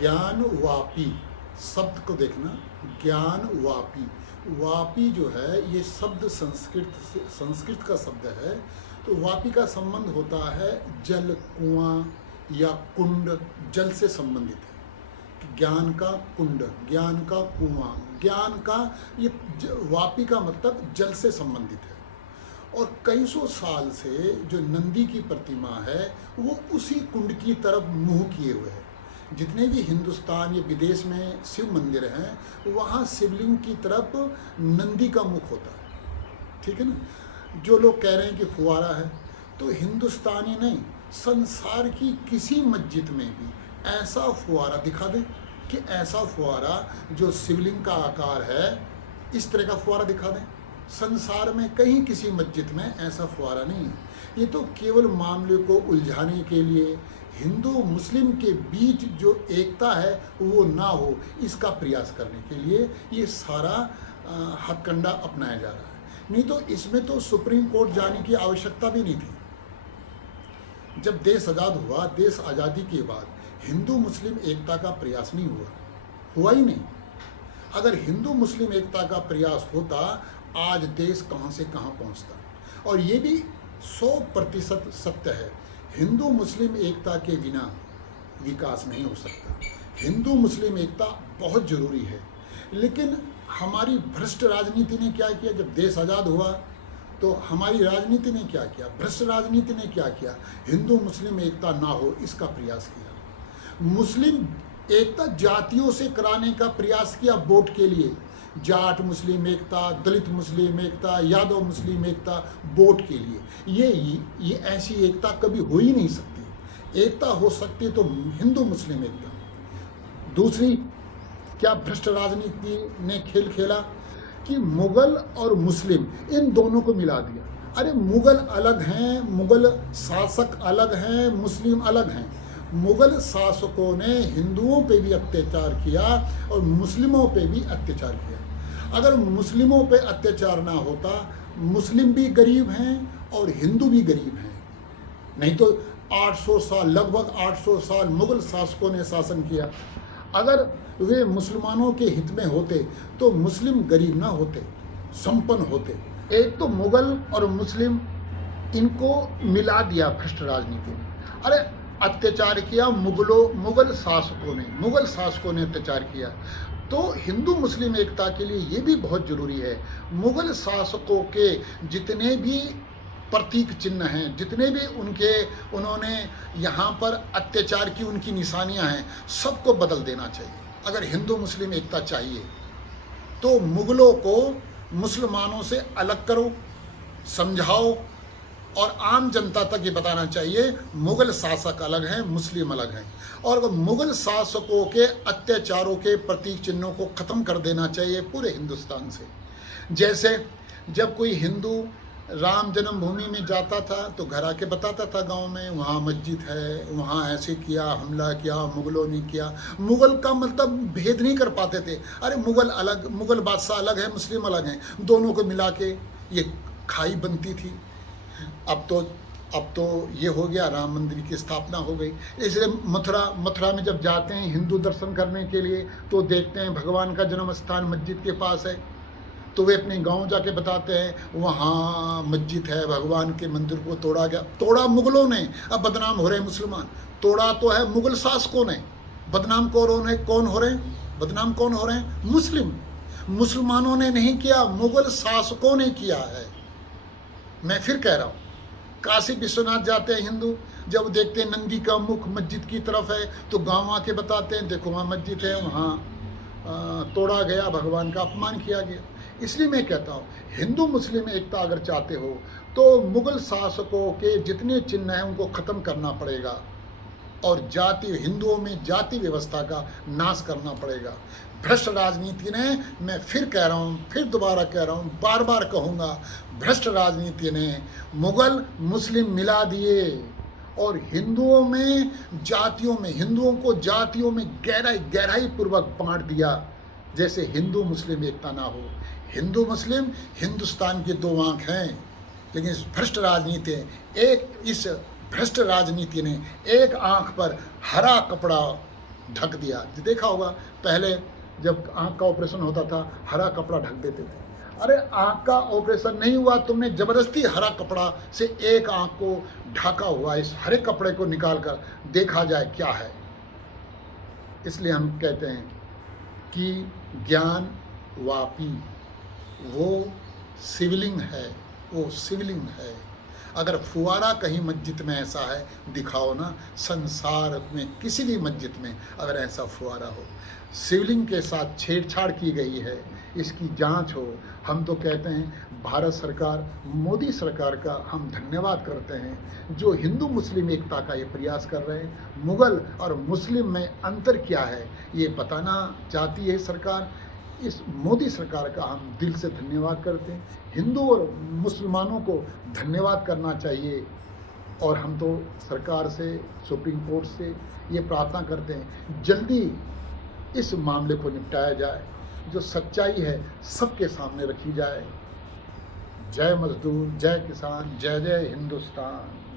ज्ञान वापी शब्द को देखना। ज्ञान वापी, वापी जो है ये शब्द संस्कृत का शब्द है। तो वापी का संबंध होता है जल, कुआं या कुंड, जल से संबंधित है। ज्ञान का कुंड, ज्ञान का कुआं, ज्ञान का ये वापी का मतलब जल से संबंधित है। और कई सौ साल से जो नंदी की प्रतिमा है वो उसी कुंड की तरफ मुंह किए हुए है। जितने भी हिंदुस्तान या विदेश में शिव मंदिर हैं वहाँ शिवलिंग की तरफ नंदी का मुख होता है, ठीक है ना। जो लोग कह रहे हैं कि फुवारा है, तो हिंदुस्तानी नहीं, संसार की किसी मस्जिद में भी ऐसा फुवारा दिखा दे कि ऐसा फुवारा जो शिवलिंग का आकार है इस तरह का फुवारा दिखा दें। संसार में कहीं किसी मस्जिद में ऐसा फुवारा नहीं है। ये तो केवल मामले को उलझाने के लिए, हिंदू मुस्लिम के बीच जो एकता है वो ना हो इसका प्रयास करने के लिए ये सारा हथकंडा अपनाया जा रहा है। नहीं तो इसमें तो सुप्रीम कोर्ट जाने की आवश्यकता भी नहीं थी। जब देश आज़ाद हुआ, देश आज़ादी के बाद हिंदू मुस्लिम एकता का प्रयास नहीं हुआ ही नहीं। अगर हिंदू मुस्लिम एकता का प्रयास होता आज देश कहाँ से कहाँ पहुँचता। और ये भी 100% सत्य है, हिंदू मुस्लिम एकता के बिना विकास नहीं हो सकता। हिंदू मुस्लिम एकता बहुत ज़रूरी है। लेकिन हमारी भ्रष्ट राजनीति ने क्या किया? जब देश आज़ाद हुआ तो हमारी राजनीति ने क्या किया? भ्रष्ट राजनीति ने क्या किया? हिंदू मुस्लिम एकता ना हो इसका प्रयास किया। मुस्लिम एकता जातियों से कराने का प्रयास किया वोट के लिए। जाट मुस्लिम एकता, दलित मुस्लिम एकता, यादव मुस्लिम एकता वोट के लिए। ये ऐसी एकता कभी हो ही नहीं सकती। एकता हो सकती तो हिंदू मुस्लिम एकता। दूसरी, क्या भ्रष्ट राजनीति ने खेल खेला कि मुगल और मुस्लिम इन दोनों को मिला दिया। अरे मुगल अलग हैं, मुगल शासक अलग हैं, मुस्लिम अलग हैं। मुगल शासकों ने हिंदुओं पे भी अत्याचार किया और मुस्लिमों पे भी अत्याचार किया। अगर मुस्लिमों पे अत्याचार ना होता, मुस्लिम भी गरीब हैं और हिंदू भी गरीब हैं। नहीं तो 800 साल, लगभग 800 साल मुगल शासकों ने शासन किया। अगर वे मुसलमानों के हित में होते तो मुस्लिम गरीब ना होते, संपन्न होते। एक तो मुगल और मुस्लिम इनको मिला दिया भ्रष्ट राजनीति ने। अरे अत्याचार किया मुगल शासकों ने अत्याचार किया। तो हिंदू मुस्लिम एकता के लिए ये भी बहुत ज़रूरी है। मुगल शासकों के जितने भी प्रतीक चिन्ह हैं, जितने भी उन्होंने यहाँ पर अत्याचार की उनकी निशानियाँ हैं, सबको बदल देना चाहिए। अगर हिंदू मुस्लिम एकता चाहिए तो मुगलों को मुसलमानों से अलग करो, समझाओ और आम जनता तक ये बताना चाहिए मुगल शासक अलग हैं, मुस्लिम अलग हैं। और मुगल शासकों के अत्याचारों के प्रतीक चिन्हों को ख़त्म कर देना चाहिए पूरे हिंदुस्तान से। जैसे जब कोई हिंदू राम जन्मभूमि में जाता था तो घर आके बताता था गांव में वहाँ मस्जिद है, वहाँ ऐसे किया, हमला किया, मुगलों ने किया। मुगल का मतलब भेद नहीं कर पाते थे। अरे मुगल अलग, मुगल बादशाह अलग है, मुस्लिम अलग हैं, दोनों को मिला के ये खाई बनती थी। अब तो ये हो गया, राम मंदिर की स्थापना हो गई। इसलिए मथुरा में जब जाते हैं हिंदू दर्शन करने के लिए तो देखते हैं भगवान का जन्म स्थान मस्जिद के पास है। तो वे अपने गांव जाके बताते हैं वहाँ मस्जिद है, भगवान के मंदिर को तोड़ा गया। तोड़ा मुगलों ने, अब बदनाम हो रहे हैं मुसलमान। तोड़ा तो है मुगल शासकों ने, बदनाम कौन हो रहे हैं? बदनाम कौन हो रहे हैं? मुस्लिम। मुसलमानों ने नहीं किया, मुगल शासकों ने किया है। मैं फिर कह रहा हूँ, काशी विश्वनाथ जाते हैं हिंदू, जब देखते हैं नंदी का मुख मस्जिद की तरफ है तो गांव आके बताते हैं देखो वहाँ मस्जिद है, वहाँ तोड़ा गया, भगवान का अपमान किया गया। इसलिए मैं कहता हूँ हिंदू मुस्लिम एकता अगर चाहते हो तो मुगल शासकों के जितने चिन्ह हैं उनको ख़त्म करना पड़ेगा और हिंदुओं में जाति व्यवस्था का नाश करना पड़ेगा। भ्रष्ट राजनीति ने, मैं फिर कह रहा हूँ, फिर दोबारा कह रहा हूँ, बार बार कहूँगा, भ्रष्ट राजनीति ने मुगल मुस्लिम मिला दिए और हिंदुओं को जातियों में गहराई पूर्वक बांट दिया। जैसे हिंदू मुस्लिम एकता ना हो। हिंदू मुस्लिम हिंदुस्तान की दो आँख हैं, लेकिन इस भ्रष्ट राजनीति ने एक आँख पर हरा कपड़ा ढक दिया। देखा होगा पहले जब आँख का ऑपरेशन होता था, हरा कपड़ा ढक देते थे। अरे आँख का ऑपरेशन नहीं हुआ, तुमने ज़बरदस्ती हरा कपड़ा से एक आँख को ढका हुआ, इस हरे कपड़े को निकाल कर देखा जाए क्या है। इसलिए हम कहते हैं कि ज्ञान वापी वो शिवलिंग है, वो शिवलिंग है। अगर फुवारा कहीं मस्जिद में ऐसा है, दिखाओ ना, संसार में किसी भी मस्जिद में अगर ऐसा फुवारा हो, शिवलिंग के साथ छेड़छाड़ की गई है, इसकी जांच हो। हम तो कहते हैं भारत सरकार, मोदी सरकार का हम धन्यवाद करते हैं, जो हिंदू मुस्लिम एकता का ये प्रयास कर रहे हैं। मुगल और मुस्लिम में अंतर क्या है ये बताना चाहती है सरकार। इस मोदी सरकार का हम दिल से धन्यवाद करते हैं। हिंदू और मुसलमानों को धन्यवाद करना चाहिए। और हम तो सरकार से, सुप्रीम कोर्ट से ये प्रार्थना करते हैं जल्दी इस मामले को निपटाया जाए, जो सच्चाई है सबके सामने रखी जाए। जय मजदूर, जय किसान, जय जय हिंदुस्तान।